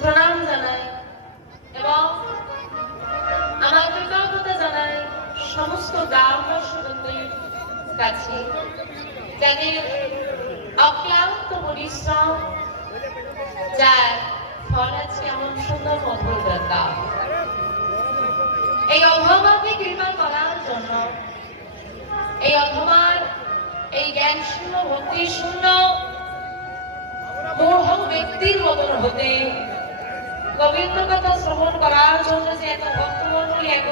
প্রণাম জানাই এবং আমার কৃতজ্ঞতা জানাই সমস্ত গ্রামবাসীদের কাছে, যাদের অক্লান্ত পরিশ্রম, যার ফল আছে এমন সুন্দর মধুর গাথা। এই অধমাকে কৃপা করার জন্য, এই অধমার এই জ্ঞান শূন্য ভক্তি শূন্য মূঢ় ব্যক্তির মতন হতে গোবিন্দ কথা শ্রবণ করার জন্য যে এত ভক্তমণ্ডলী একত্রিত